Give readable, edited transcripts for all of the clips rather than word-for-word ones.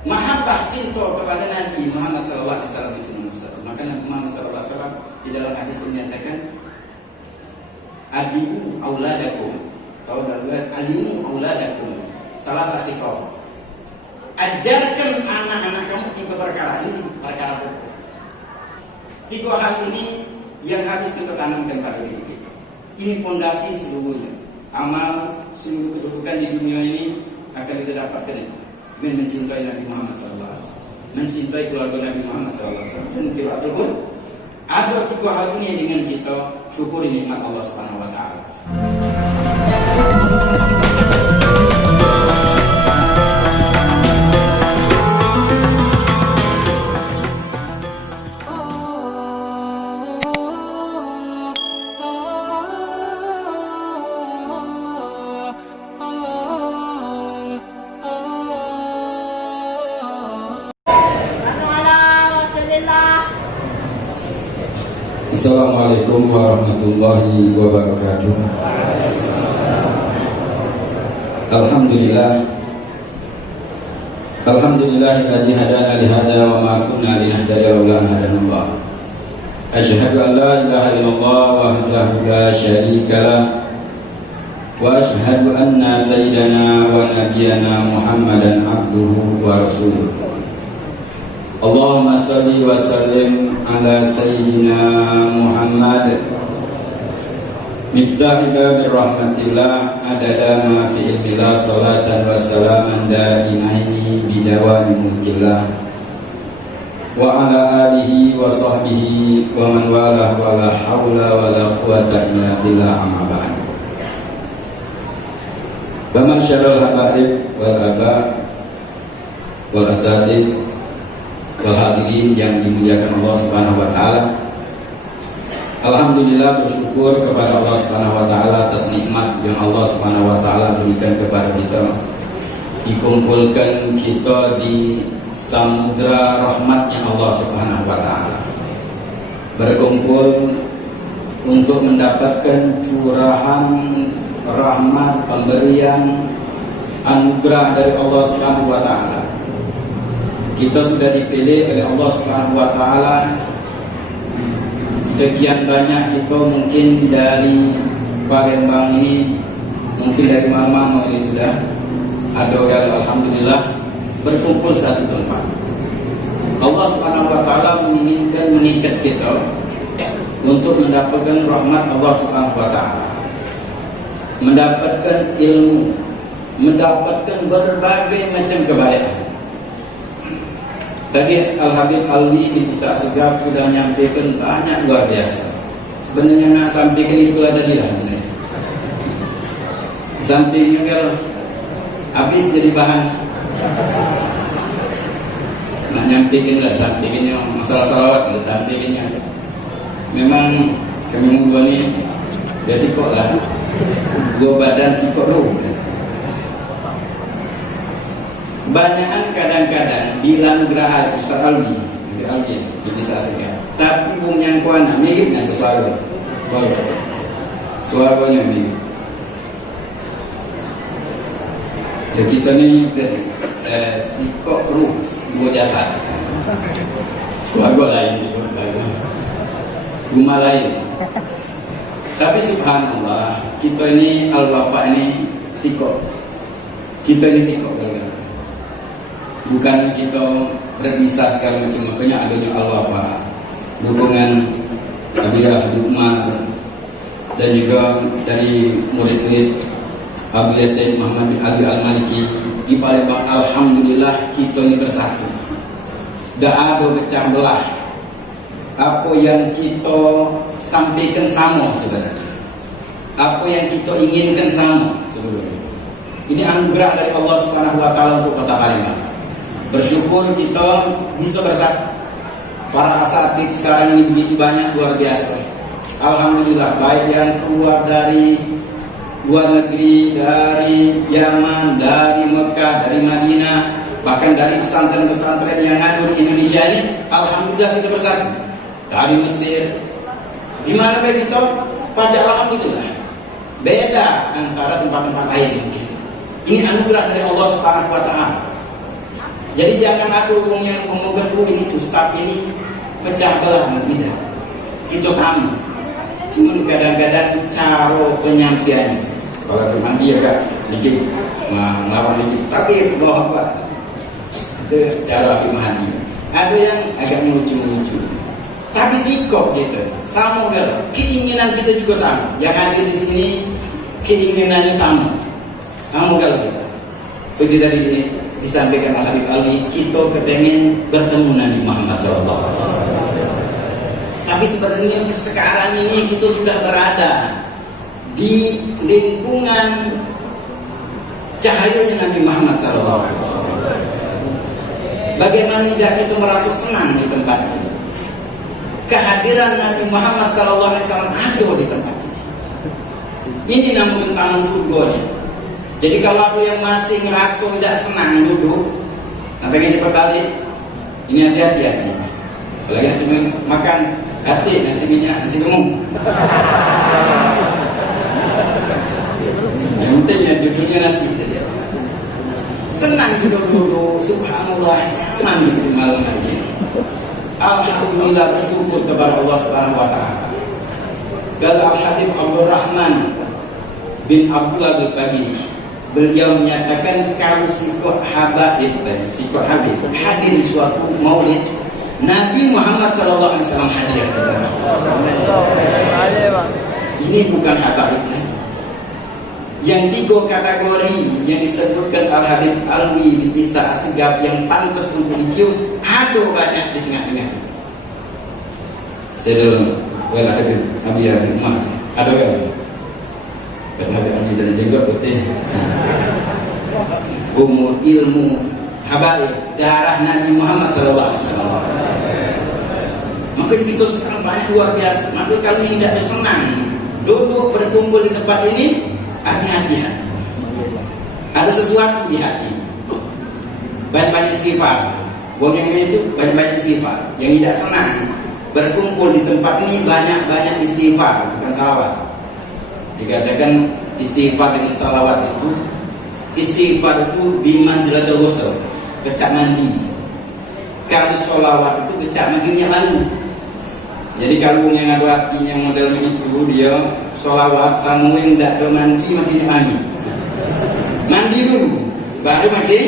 mahabbah cinta kepada Nabi Muhammad SAW itu nomor satu. Maka Nabi Muhammad SAW di dalam hadis menyatakan, adibu auladakum, atau dalam alimu auladakum, salah satu soal. Ajarkan anak-anak kamu tiga perkara ini, perkara pokok. Tiga hal ini yang harus kita tanamkan pada diri kita. Ini fondasi seluruhnya. Amal seluruh kedudukan di dunia ini akan kita dapatkan itu dengan mencintai Nabi Muhammad SAW, mencintai keluarga Nabi Muhammad SAW, dan qiraatul Qur'an. Ada tiga hal ini dengan kita syukuri nikmat Allah Subhanahu Wa Taala. Assalamualaikum warahmatullahi wabarakatuh. Alhamdulillah, alhamdulillahilladzi hadana li hadza wa ma kunna linahtadiya laula an hadanallah. Asyhadu an la ilaha illallah wahdahu la syarika lah, wa asyhadu anna sayyidana wa nabiyyana Muhammadan abduhu wa rasuluh. Allahumma salli wa sallim ala sayyidina Muhammad miftahi babi rahmatillah adada ma fi ilmillah salatan wa salaman daimaini bidawami mulkillah wa ala alihi wa sahbihi wa man walah wa la hawla wa la quwata illa billah amma ba'd. Wa masyarul habaib wal aba wal asatid wal hadirin yang dimuliakan Allah Subhanahu Wa Taala. Alhamdulillah, bersyukur kepada Allah Subhanahu Wa Taala atas nikmat yang Allah Subhanahu Wa Taala berikan kepada kita. Dikumpulkan kita di samudra rahmatnya Allah Subhanahu Wa Taala. Berkumpul untuk mendapatkan curahan rahmat, pemberian anugerah dari Allah Subhanahu Wa Taala. Kita sudah dipilih oleh Allah Subhanahu Wa Taala. Sekian banyak kita mungkin dari Palembang ini, mungkin dari mana-mana ini sudah ada yang alhamdulillah berkumpul satu tempat. Allah Subhanahu Wa Taala menginginkan mengikat kita untuk mendapatkan rahmat Allah Subhanahu Wa Taala, mendapatkan ilmu, mendapatkan berbagai macam kebaikan. Tadi Al-Habib Alwi di Kisah Segaf sudah menyampaikan banyak luar biasa. Sebenarnya nak sampaikan itu ada di lah. Sampingnya kalau habis jadi bahan nak nyampaikan lah, sampaikannya masalah salawat ada sampaikannya. Memang kami berdua ni dia sikok lah, dua badan sikok dulu. Banyakan kadang-kadang bilang gerah Ustaz Alwi jadi saya segar. Tapi yang kuana mirip dengan suaranya mirip. Ya kita ni sikok ruh, sikok jasad. Keluarga lain, rumah lain. Tapi subhanallah, kita ini al-bapak ini sikok. Kita ini sikok kan. Bukan kita berbisa segala macam, makanya adanya Allah Pak, dukungan Abiyah Umar dan juga dari murid-murid Abu Yasin Muhammad bin Ali Al-Maliki di Palembang. Alhamdulillah kita ini bersatu, tidak ada pecah belah. Apa yang kita sampaikan sama saudara, apa yang kita inginkan sama sebenarnya. Ini anugerah dari Allah Subhanahu Wa Taala untuk kota Palembang. Bersyukur kita bisa bersatu. Para asatid sekarang ini begitu banyak, luar biasa. Alhamdulillah, baik yang keluar dari luar negeri, dari Yaman, dari Mekah, dari Madinah, bahkan dari pesantren-pesantren yang ada di Indonesia ini, alhamdulillah kita bersatu. Dari Mesir, di mana kita pajak, alhamdulillah. Beda antara tempat-tempat lain mungkin. Ini anugerah dari Allah Subhanahu Wa Taala. Jadi jangan ada orang yang mengeluh ini ustaz ini pecah belah, tidak. Itu sama. Cuman kadang-kadang cara penyampaian. Kalau nanti ya kak, dikit melawan dikit. Tapi bahwa itu cara Imani. Ada yang agak lucu-lucu. Tapi sikap gitu, sama kan? Keinginan kita juga sama. Yang hadir di sini keinginannya sama kan kita. Begitu tadi disampaikan oleh Habib Alwi, kita kepengen bertemu Nabi Muhammad SAW. Tapi sebenarnya sekarang ini kita sudah berada di lingkungan cahayanya Nabi Muhammad SAW. Bagaimana tidak kita merasa senang di tempat ini? Kehadiran Nabi Muhammad SAW ada di tempat ini. Ini namun tangan surganya. Jadi kalau aku yang masih ngerasa tidak senang duduk, pengen cepat balik, ini hati-hati. Apalagi yang cuma makan hati, nasi minyak, nasi gemuk. Yang penting ya duduknya nasi saja. Senang duduk-duduk, subhanallah, nyaman di malam hari ini. Alhamdulillah, bersyukur kepada Allah Subhanahu wa taala. Kata Al-Habib Abdul Rahman bin Abdullah Al-Faqih, beliau menyatakan kalau sikok habaib, sikok habib hadir di suatu maulid Nabi Muhammad SAW hadir. Ini bukan habaib lagi. Yang tiga kategori yang disebutkan Al-Habib Alwi di Kisah Asgab yang pantas untuk dicium ada banyak di tengah-tengah. Sedang wala Habib Abi Umar ada kan? Karena Habib Abi dari jenggot putih. Umur ilmu habaib darah Nabi Muhammad SAW. Maka kita sekarang banyak luar biasa. Maka kalau yang tidak senang duduk berkumpul di tempat ini, hati-hati. Ada sesuatu di hati. Banyak-banyak istighfar. Buang yang itu banyak-banyak istighfar. Yang tidak senang berkumpul di tempat ini banyak-banyak istighfar, bukan salawat. Dikatakan istighfar dengan salawat itu, istighfar itu bimanzilatul ghusl, kecak mandi. Kalau salawat itu kecak mandinya baru. Jadi kalau yang ada hati yang modelnya itu dia sholawat sama yang tidak ada mandi makin wangi. Mandi dulu baru makin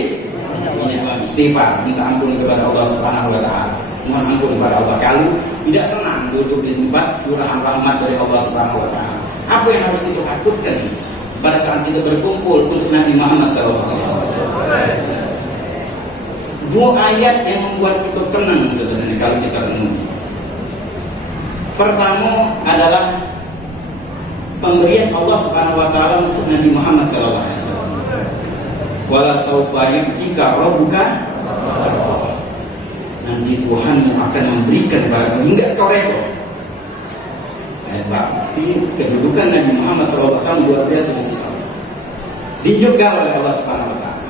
wangi. Istighfar, minta ampun kepada Allah Subhanahu wa taala. Mohon ampun kepada Allah. Kalau tidak senang duduk di tempat curahan rahmat dari Allah Subhanahu wa taala. Apa yang harus kita takutkan pada saat kita berkumpul untuk Nabi Muhammad SAW? Dua ayat yang membuat kita tenang sebenarnya kalau kita renungi. Pertama adalah pemberian Allah Subhanahu wa taala untuk Nabi Muhammad sallallahu alaihi wasallam. Wala saufa yu'tika rabbuka. Nanti Tuhanmu akan memberikan kepadamu hingga kau redha. Tapi kedudukan Nabi Muhammad sallallahu alaihi wasallam luar biasa sekali. Dijaga oleh Allah Subhanahu wa taala.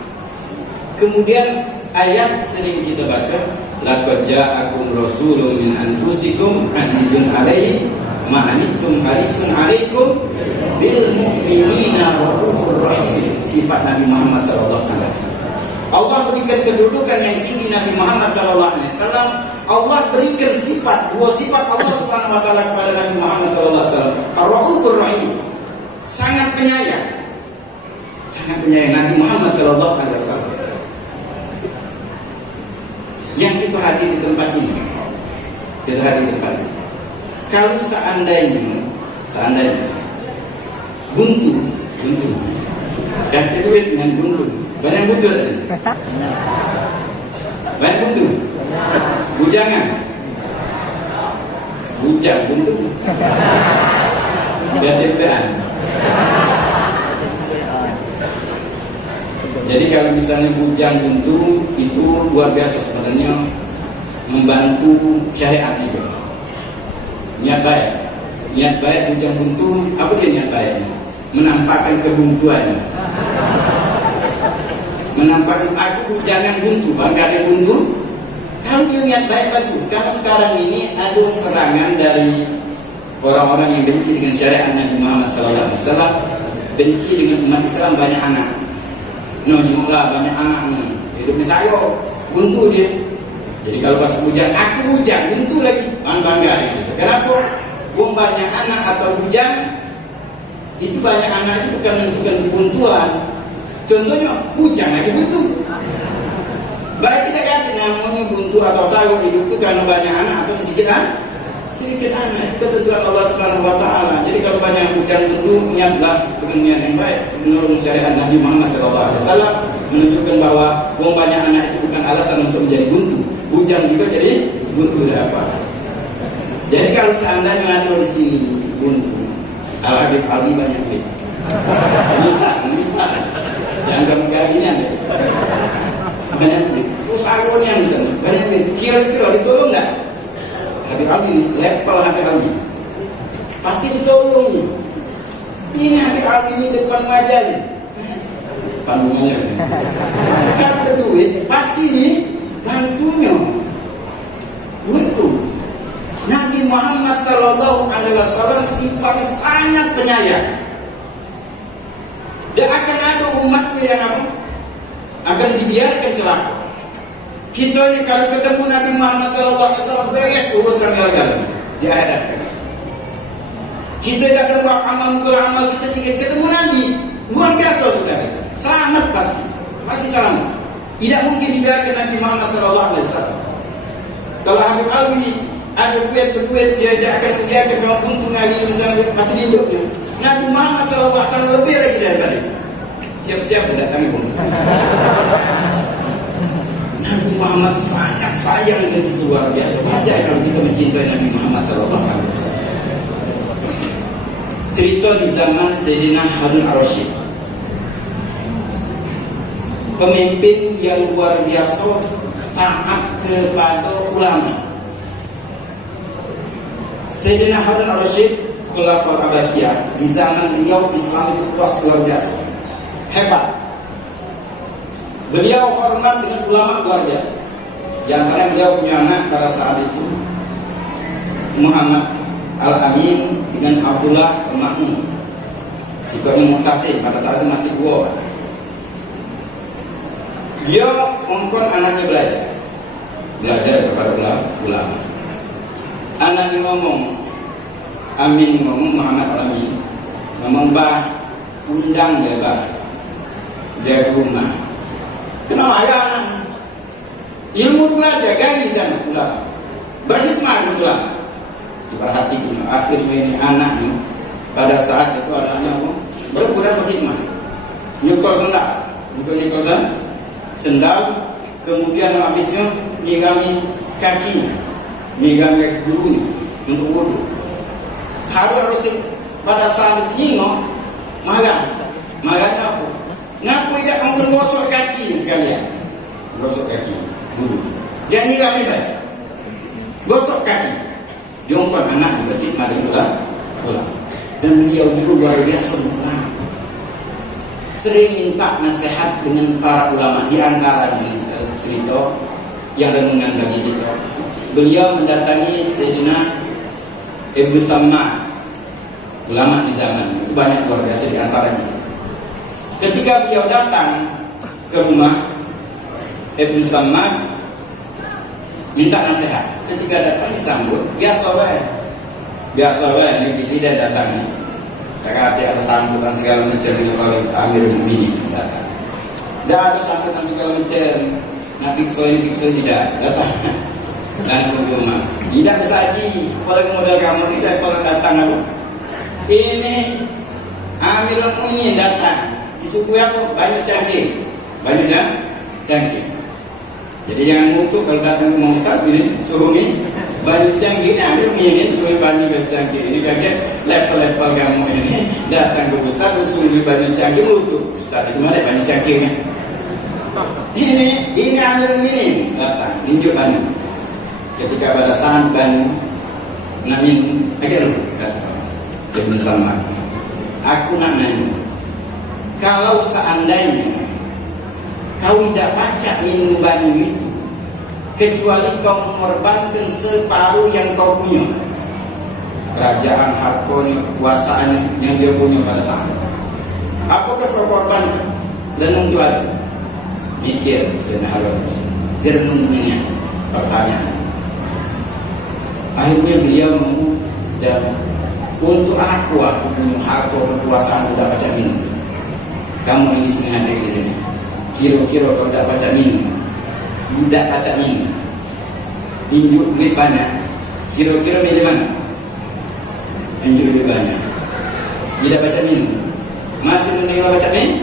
Kemudian ayat sering kita baca, laqad ja'akum rasulun min anfusikum azizun 'alaihi ma anittum harisun 'alaikum bil mu'minina raufur rahim. Sifat Nabi Muhammad sallallahu alaihi wasallam. Allah berikan kedudukan yang tinggi Nabi Muhammad sallallahu alaihi wasallam. Allah berikan sifat, dua sifat Allah Subhanahu wa taala kepada Nabi Muhammad sallallahu alaihi wasallam. Ar-raufur rahim. Sangat penyayang. Sangat penyayang Nabi Muhammad sallallahu alaihi wasallam. Yang kita hadir di tempat ini, kita hadir di tempat ini. Kalau seandainya buntu, dan duit dengan buntu, banyak buntu, banyak buntu, bujangan, bujang buntu, dan TPA. Jadi kalau misalnya bujang buntu itu luar biasa sebenarnya membantu syariat juga. Niat baik bujang buntu, apa dia niat baiknya? Menampakkan kebuntuannya. Menampakkan aku bujangan buntu, bangga dia buntu. Kalau dia niat baik bagus. Karena sekarang ini ada serangan dari orang-orang yang benci dengan syariat Nabi Muhammad SAW, benci dengan umat Islam banyak anak. Jumlah banyak anak hidupnya sayo, buntu dia. Jadi kalau pas hujan, aku hujan, buntu lagi, bangga gitu. Kenapa? Buang banyak anak atau bujang, itu banyak anak itu bukan menentukan kebuntuan. Contohnya bujang lagi buntu. Baik kita ganti namanya buntu atau sawo hidup itu karena banyak anak atau sedikit anak. Sedikit anak itu ketentuan Allah Subhanahu Wa Taala. Jadi kalau banyak bujang buntu, niatlah dengan niat yang baik menurut syariat Nabi Muhammad SAW menunjukkan bahwa buang banyak anak itu bukan alasan untuk menjadi buntu. Bujang juga jadi buntu tidak apa. Jadi kalau seandainya ada di sini buntu, Al Habib Ali banyak duit. Bisa. Jangan kamu ginian deh. Banyak duit. Usahanya misalnya banyak duit. Kira-kira ditolong nggak? Habib Ali ini level Habib Ali. Pasti ditolong nih. Ini Habib Ali ini depan wajah nih. Panggungnya. Kalau ada duit pasti nih bantunya. Buntu. Nabi Muhammad SAW sifatnya sangat penyayang. Dan akan ada umatnya yang apa? Akan dibiarkan celaka. Kita ini kalau ketemu Nabi Muhammad SAW beres urusan galanya di akhirat. Kita tidak ada amal kita sedikit ketemu Nabi luar biasa sudah. Selamat pasti selamat. Tidak mungkin dibiarkan Nabi Muhammad SAW. Kalau Habib Ali ada duit dia akan kalau untung lagi misalnya pasti diunjuknya. Nabi Muhammad SAW lebih lagi daripada siap-siap datang pun. Nabi Muhammad sangat sayang dan itu luar biasa. Wajar kalau kita mencintai Nabi Muhammad SAW. Cerita di zaman Sayyidina Harun Ar-Rasyid, pemimpin yang luar biasa taat kepada ulama. Sayyidina Harun Ar-Rasyid Khulafaul Abbasiyah, di zaman beliau Islam itu luar biasa, hebat. Beliau hormat dengan ulama luar biasa. Di antara beliau punya anak pada saat itu Muhammad Al-Amin dengan Abdullah Al-Ma'mun. Sifatnya mutasim pada saat itu masih dua. Dia mengkon anaknya belajar kepada ulama. Anaknya ngomong, Amin ngomong, Muhammad Al-Amin ngomong, bah, undang ya bah, dia ke rumah. Kenapa ya anak? Ilmu belajar kan di sana ulama. Berkhidmat ulama. Diperhatikan akhirnya ini anak nih pada saat itu anaknya berkurang berkhidmat. Nyukol sendal, kemudian habisnya nyigami kaki, nyigami guru untuk wudu. Harus pada saat nyingok maganya apa? Ngaku tidak mau gosok kaki sekalian, gosok kaki guru. Dia nyigami baik, gosok kaki. Diongkon anak berkhidmat dengan ulama. Dan beliau juga luar biasa ulama. Sering minta nasihat dengan para ulama. Di antaranya cerita yang renungan bagi kita. Beliau mendatangi Sayyidina Ibnu Sammah, ulama di zaman itu banyak luar biasa di antaranya. Ketika beliau datang ke rumah Ibnu Sammah minta nasihat. Ketika datang disambut biasa ini presiden datang nih. Saya kata ada sambutan segala macam dengan Khalid Amir Mukminin datang. Tidak ada sambutan segala macam. Nah pikso tidak datang. Langsung ke rumah. Tidak bisa lagi. Apalagi model kamu tidak kalau datang apa? Ini Amir Mukminin datang. Disuku apa? Banyak canggih. Jadi jangan mutu kalau datang ke Ustaz ini suruh ni banyak canggih ni Amir Mukminin suruh banyak canggih. Ini kaget level kamu ini datang ke Ustaz suruh banyak canggih mutu. Ustaz itu mana banyak canggihnya? Ini Amir Mukminin datang tunjukkan. Ketika pada saat Banu Namin agar kata dia bersama. Aku nak nanya, kalau seandainya kau tidak baca ilmu Banu itu, kecuali kau mengorbankan separuh yang kau punya, kerajaan, hartanya, kekuasaan yang dia punya pada saat itu, apakah kau korbankan dan menggelar? Mikir senahara. Renungannya pertanyaan. Akhirnya beliau ngomong, dan untuk aku punya harta kekuasaan udah baca minum. Kamu ini setengah hadir di sini. Kira-kira kalau tidak baca minum, tidak baca minum, injuk duit banyak. Kira-kira milih mana? Injuk duit banyak. Tidak baca minum. Masih mending baca minum?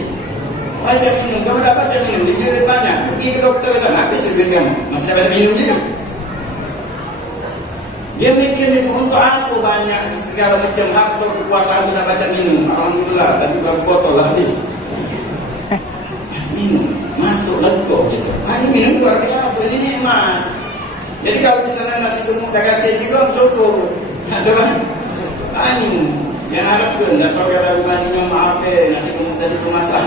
Baca minum. Kamu tidak baca minum, injuk duit banyak. Pergi ke dokter sana, habis duit kamu. Masih dapat minum juga. Dia mikir untuk aku banyak segala macam harta kekuasaan sudah baca minum. Alhamdulillah, tadi baru botol habis. Minum, masuk legok gitu. Ini minum luar biasa, ini nikmat. Jadi kalau misalnya nasi gemuk dah kata juga syukur. Ada kan? Ini yang harapkan, tak tahu kalau bukannya maaf nasi gemuk tadi pemasak.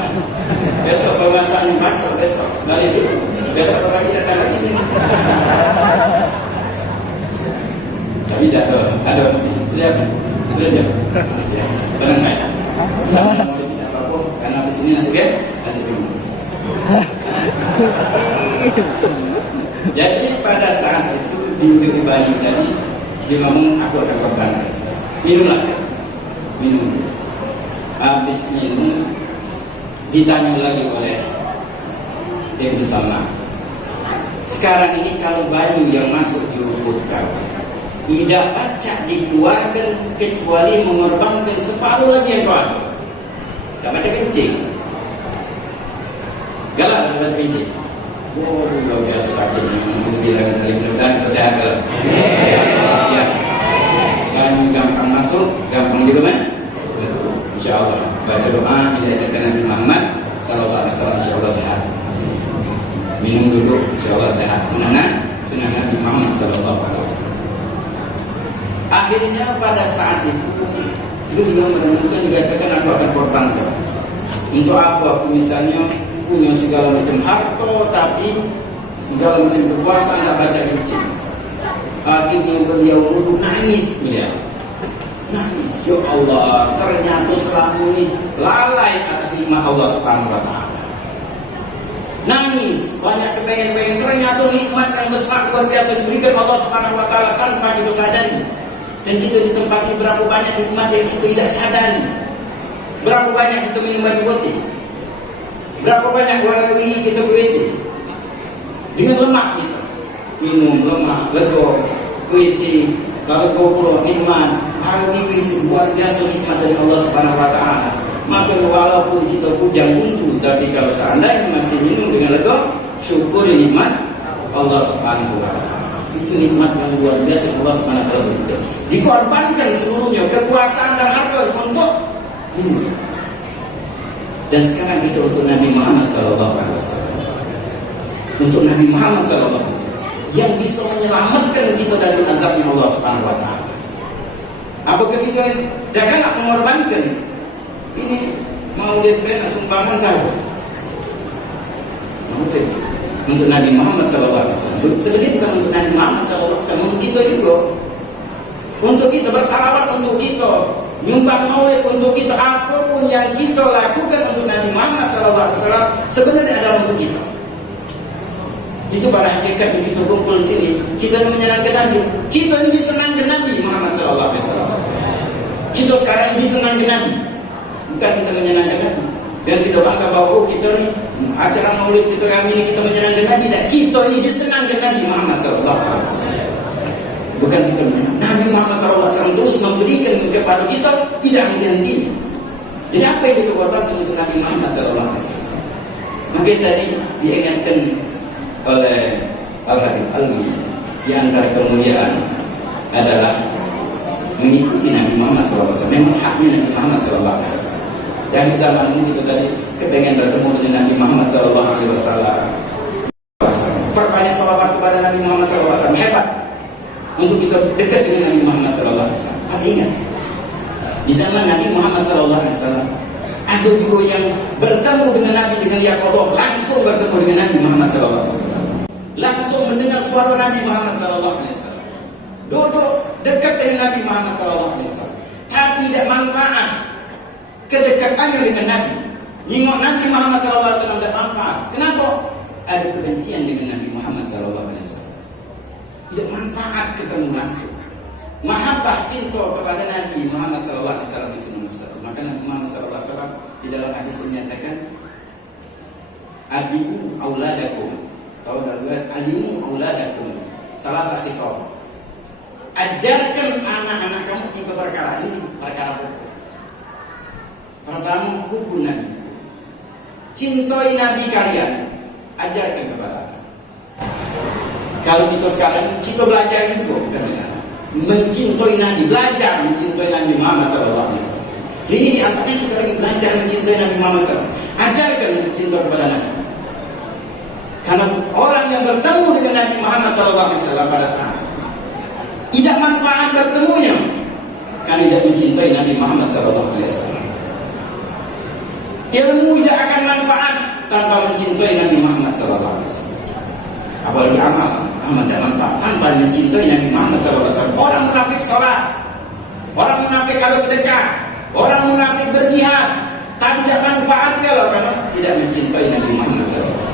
Besok pemasakan masak besok. Balik dulu. Besok pagi datang lagi sini. Tapi ada siap, sudah siap, siap, tenang aja. Jangan mau tidak apa-apa, karena di sini nasi gemuk. Jadi pada saat itu di bayi tadi dia ngomong aku akan korbankan. Minumlah, minum. Habis minum ditanya lagi oleh Ibnu Salman. Sekarang ini kalau bayi yang masuk di lubuk kau tidak baca dikeluarkan kecuali mengorbankan separuh lagi yang kau ada. Tak baca kencing. Galak tak baca kencing. Oh, luar biasa sakitnya. Alhamdulillah kali mudah-mudahan sehat kalau. Ya. Dan gampang masuk, gampang juga kan? Insyaallah. Baca doa diajarkan Nabi Muhammad sallallahu alaihi wasallam, insyaallah sehat. Minum dulu, insyaallah sehat. Sunnah Nabi Muhammad sallallahu alaihi wasallam. Akhirnya pada saat itu beliau menemukan dikatakan aku akan korbankan. Untuk apa? Aku misalnya punya segala macam harta tapi segala macam kekuasaan tak baca kencing. Akhirnya beliau duduk nangis beliau. Nangis, ya Allah, ternyata selama ini lalai atas nikmat Allah Subhanahu wa taala. Nangis, banyak kepengen-pengen, ternyata nikmat yang besar luar biasa diberikan Allah Subhanahu wa taala tanpa kita sadari. Dan kita ditempati berapa banyak nikmat yang kita tidak sadari. Berapa banyak kita minum baju putih. Berapa banyak orang ini kita berisi dengan lemak kita. Minum lemak, legok, puisi, kalau 20 nikmat, hari puisi luar biasa nikmat dari Allah Subhanahu wa taala. Maka walaupun kita bujang buntu, tapi kalau seandainya masih minum dengan legok, syukuri nikmat Allah Subhanahu wa taala. Itu nikmat yang luar biasa Allah Subhanahu wa taala berikan. Dikorbankan seluruhnya kekuasaan dan harta untuk ini. Dan sekarang kita untuk Nabi Muhammad sallallahu alaihi wasallam. Untuk Nabi Muhammad sallallahu alaihi wasallam yang bisa menyelamatkan kita dari azabnya Allah Subhanahu wa taala. Apakah kita jangan mengorbankan ini mau lihat sumbangan sahabat? Untuk Nabi Muhammad sallallahu alaihi wasallam. Sebenarnya bukan untuk Nabi Muhammad sallallahu alaihi wasallam, untuk kita juga. Untuk kita bersalawat, untuk kita nyumbang maulid, untuk kita apapun yang kita lakukan untuk Nabi Muhammad SAW sebenarnya adalah untuk kita. Itu pada hakikatnya kita kumpul di sini. Kita ini menyenangkan Nabi. Kita ini disenangkan Nabi Muhammad SAW. Kita sekarang ini disenangkan Nabi. Bukan kita menyenangkan Nabi. Dan kita bangga bahwa kita ini acara maulid kita kami ini kita menyenangkan Nabi. Dan kita ini disenangkan Nabi Muhammad SAW. Bukan kita menyenangkan. Nabi Muhammad SAW terus memberikan kepada kita tidak henti-henti. Jadi apa yang dikeluarkan untuk Nabi Muhammad SAW? Maka tadi diingatkan oleh Al-Habib Alwi, di antara kemuliaan adalah mengikuti Nabi Muhammad SAW. Memang haknya Nabi Muhammad SAW. Dan di zaman ini kita tadi kepengen bertemu dengan Nabi Muhammad SAW. Perbanyak sholawat kepada Nabi Muhammad SAW. Hebat. Untuk kita dekat dengan Nabi Muhammad SAW. Tapi ingat, di zaman Nabi Muhammad SAW ada juga yang bertemu dengan Nabi dengan yaqadhah, langsung bertemu dengan Nabi Muhammad SAW. Langsung mendengar suara Nabi Muhammad SAW. Duduk dekat dengan Nabi Muhammad SAW. Tapi tidak manfaat kedekatannya dengan Nabi. Nyingok Nabi Muhammad SAW tidak manfaat. Kenapa? Ada kebencian dengan Nabi Muhammad. Muhammad SAW. Tidak manfaat ketemu langsung. Mahabbah cinta kepada Nabi Muhammad SAW itu nomor satu. Maka Nabi Muhammad SAW di dalam hadis menyatakan, adibu auladakum, tahu dalam alimu auladakum, salah satu soal. Ajarkan anak-anak kamu tiga perkara ini, perkara pokok. Pertama, hubun Nabi. Cintai Nabi kalian. Ajarkan kepada anak. Kalau kita sekarang, kita belajar itu kan, mencintai Nabi, belajar mencintai Nabi Muhammad SAW. Ini di antaranya kita lagi belajar mencintai Nabi Muhammad SAW. Ajarkan cinta kepada Nabi. Karena orang yang bertemu dengan Nabi Muhammad SAW pada saat tidak manfaat bertemunya karena tidak mencintai Nabi Muhammad SAW. Ilmu tidak akan manfaat tanpa mencintai Nabi Muhammad SAW. Apalagi amal tidak manfaat tanpa mencintai Nabi Muhammad SAW. Orang munafik sholat, orang munafik harus sedekah, orang munafik berjihad, tapi tidak manfaat kalau karena tidak mencintai Nabi Muhammad SAW.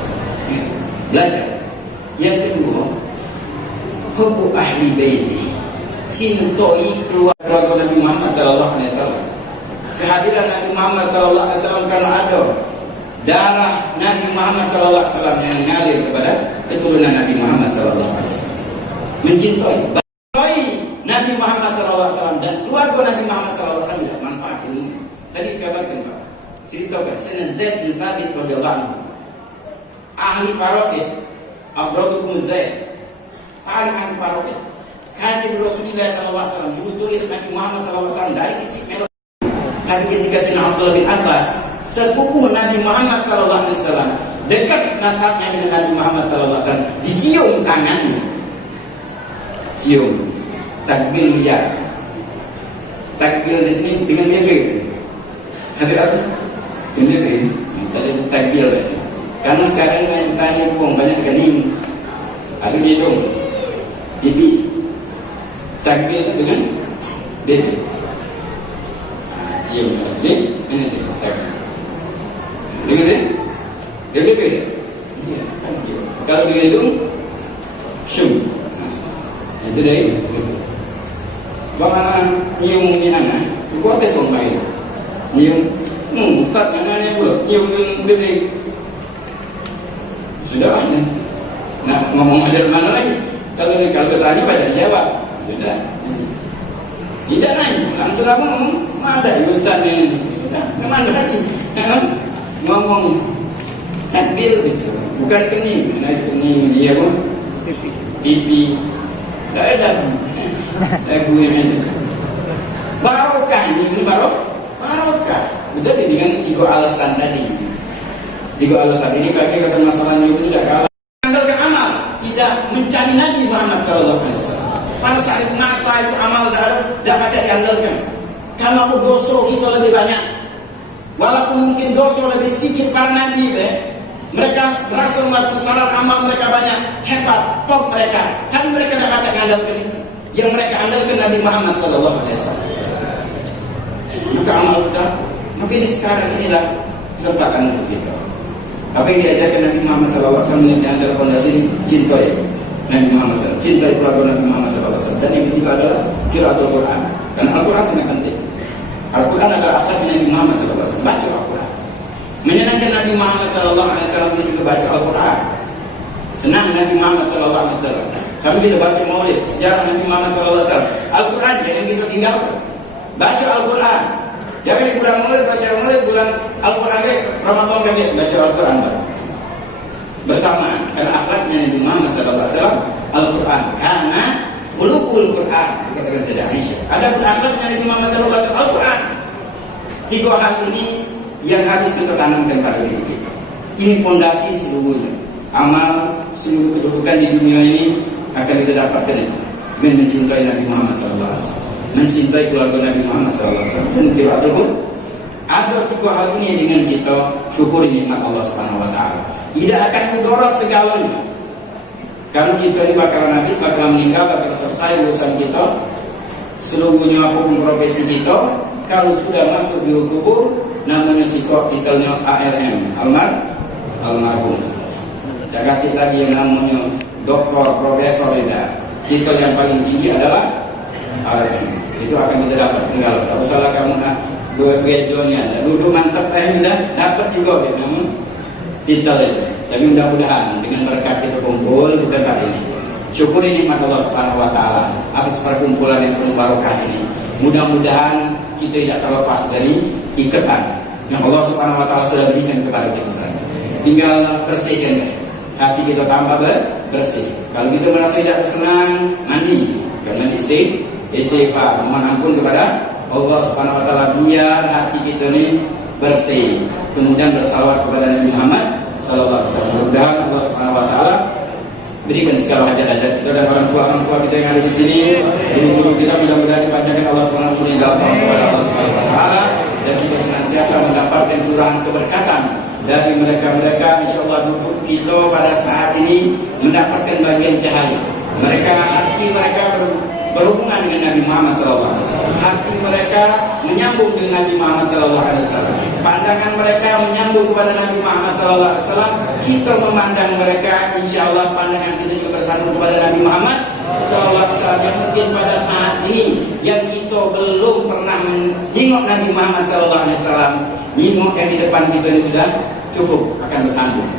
Belajar. Yang kedua, hubbu ahli baiti, cintai keluarga Nabi Muhammad SAW. Kehadiran Nabi Muhammad SAW karena ada darah Nabi Muhammad SAW yang mengalir kepada keturunan Nabi Muhammad SAW. Mencintai Nabi Muhammad SAW dan keluarga Nabi Muhammad SAW tidak manfaat ilmu. Tadi kabarkan Pak, ceritakan Zaid bin Thabit radhiyallahu anhu, ahli paroket, Abdurrahman Zaid, ahli paroket, khatib Rasulullah SAW, dulu tulis Nabi Muhammad SAW dari kecil. Tapi ketika Sayyidina Abdullah bin Abbas, sepupu Nabi Muhammad SAW, dekat nasabnya dengan Nabi Muhammad SAW, dicium tangannya, cium, takbil ujar, takbil di sini dengan bibir, habis apa? Dengan bibir, tadi itu takbil. Karena sekarang yang tanya pun banyak kening, ada di hidung, pipi, takbil itu dengan bibir. Cium lagi, ini takbil. Dengan bibir, kalau di hidung, syum. Itu deh. Bagaimana nyium ni anak? Buat tes orang lain. Nyium, Ustaz yang mana pula? Nyium bibir. Sudah banyak. Nah, ngomong ada mana lagi? Kalau bertanya baca jawab. Sudah. Tidak nanya, langsung apa ngomong? Ada Ustaz ini. Sudah, kemana lagi? Ngomong takbil gitu. Bukan kening. Kening dia pun pipi. Tak ada. Lagu yang ada. Barokah ini barokah. Udah dengan tiga alasan tadi. Tiga alasan ini kata masalahnya itu tidak kalah. Andalkan amal, tidak mencari Nabi Muhammad SAW. Pada saat masa itu amal tidak baca diandalkan. Karena dosa kita lebih banyak. Walaupun mungkin dosa lebih sedikit para Nabi, mereka berhasil melakukan salat amal mereka banyak, hebat, top mereka. Tapi mereka tidak baca diandalkan itu. Yang mereka andalkan Nabi Muhammad SAW. Maka amal kita, maka ini sekarang inilah kesempatan untuk kita. Apa yang diajarkan Nabi Muhammad SAW yang adalah fondasi cintai Nabi Muhammad SAW, cintai keluarga Nabi Muhammad SAW. Dan yang ketiga adalah qiraatul Quran. Karena Al-Quran tidak penting. Al-Quran adalah akhlak Nabi Muhammad SAW. Baca Al-Quran. Menyenangkan Nabi Muhammad SAW itu juga baca Al-Quran. Senang Nabi Muhammad SAW. Kami kita baca maulid, sejarah Nabi Muhammad SAW. Al-Quran jangan kita tinggalkan. Baca Al-Quran. Jangan di bulan maulid baca maulid, bulan Al-Quran Ramadan kami baca Al-Quran bersamaan. Karena akhlaknya Nabi Muhammad SAW Al-Quran. Karena khuluqul Quran dikatakan Sayyidah Aisyah. Adapun akhlaknya Nabi Muhammad SAW Al-Quran. Tiga hal ini yang harus kita tanamkan pada diri kita. Ini fondasi seluruhnya. Amal seluruh kedudukan di dunia ini akan kita dapatkan dengan mencintai Nabi Muhammad SAW, mencintai keluarga Nabi Muhammad SAW, dan qiraatul Quran. Ada tiga hal ini dengan kita syukuri nikmat Allah Subhanahu Wa Taala. Tidak akan mudarat segalanya. Kalau kita ini bakalan habis, bakalan meninggal, bakalan selesai urusan kita. Seluruhnya apapun profesi kita, kalau sudah masuk di kubur, namanya sikap titelnya ALM, almarhum. saya kasih lagi yang namanya doktor, profesor juga. Titel yang paling tinggi adalah alim. Itu akan kita dapat tinggal. Tak usahlah kamu nak dua bejonya, duduk mantap sudah dapat juga gitu. Titel itu. Tapi mudah-mudahan dengan berkat kita kumpul di tempat ini, syukuri nikmat Allah Subhanahu Wa Taala atas perkumpulan yang penuh barokah ini. Mudah-mudahan kita tidak terlepas dari ikatan yang Allah Subhanahu Wa Taala sudah berikan kepada kita saja. Tinggal bersihkan hati kita, tambah bersih. Kalau kita merasa tidak senang, mandi. Kalau mandi istighfar, mohon ampun kepada Allah Subhanahu Wa Taala biar hati kita ini bersih. Kemudian bersalawat kepada Nabi Muhammad Sallallahu Alaihi Wasallam. Mudah-mudahan Allah Subhanahu Wa Taala berikan segala hajat-hajat kita dan orang tua kita yang ada di sini, guru-guru kita, mudah-mudahan dipanjangkan Allah Subhanahu Wa Taala kepada Allah Subhanahu Wa Taala, dan kita senantiasa mendapatkan curahan keberkatan dari mereka-mereka. Insyaallah duduk kita pada saat ini mendapatkan bagian cahaya. Mereka, hati mereka berhubungan dengan Nabi Muhammad SAW. Hati mereka menyambung dengan Nabi Muhammad SAW. Pandangan mereka menyambung kepada Nabi Muhammad SAW. Kita memandang mereka, insya Allah pandangan kita juga bersambung kepada Nabi Muhammad SAW. Yang mungkin pada saat ini yang kita belum pernah menyingok Nabi Muhammad SAW, nyingok yang di depan kita ini sudah cukup akan bersambung.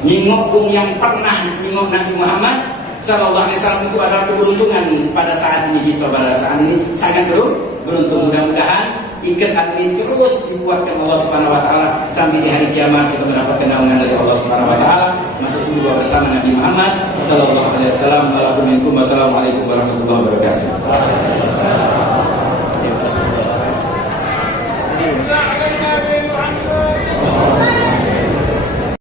Nyingok pun yang pernah nyingok Nabi Muhammad Sallallahu Alaihi Wasallam itu adalah keberuntungan pada saat ini. Kita pada saat ini sangat beruntung. Mudah-mudahan ikatan ini terus dibuatkan Allah Subhanahu Wa Taala sampai di hari kiamat kita mendapatkan naungan dari Allah Subhanahu Wa Taala.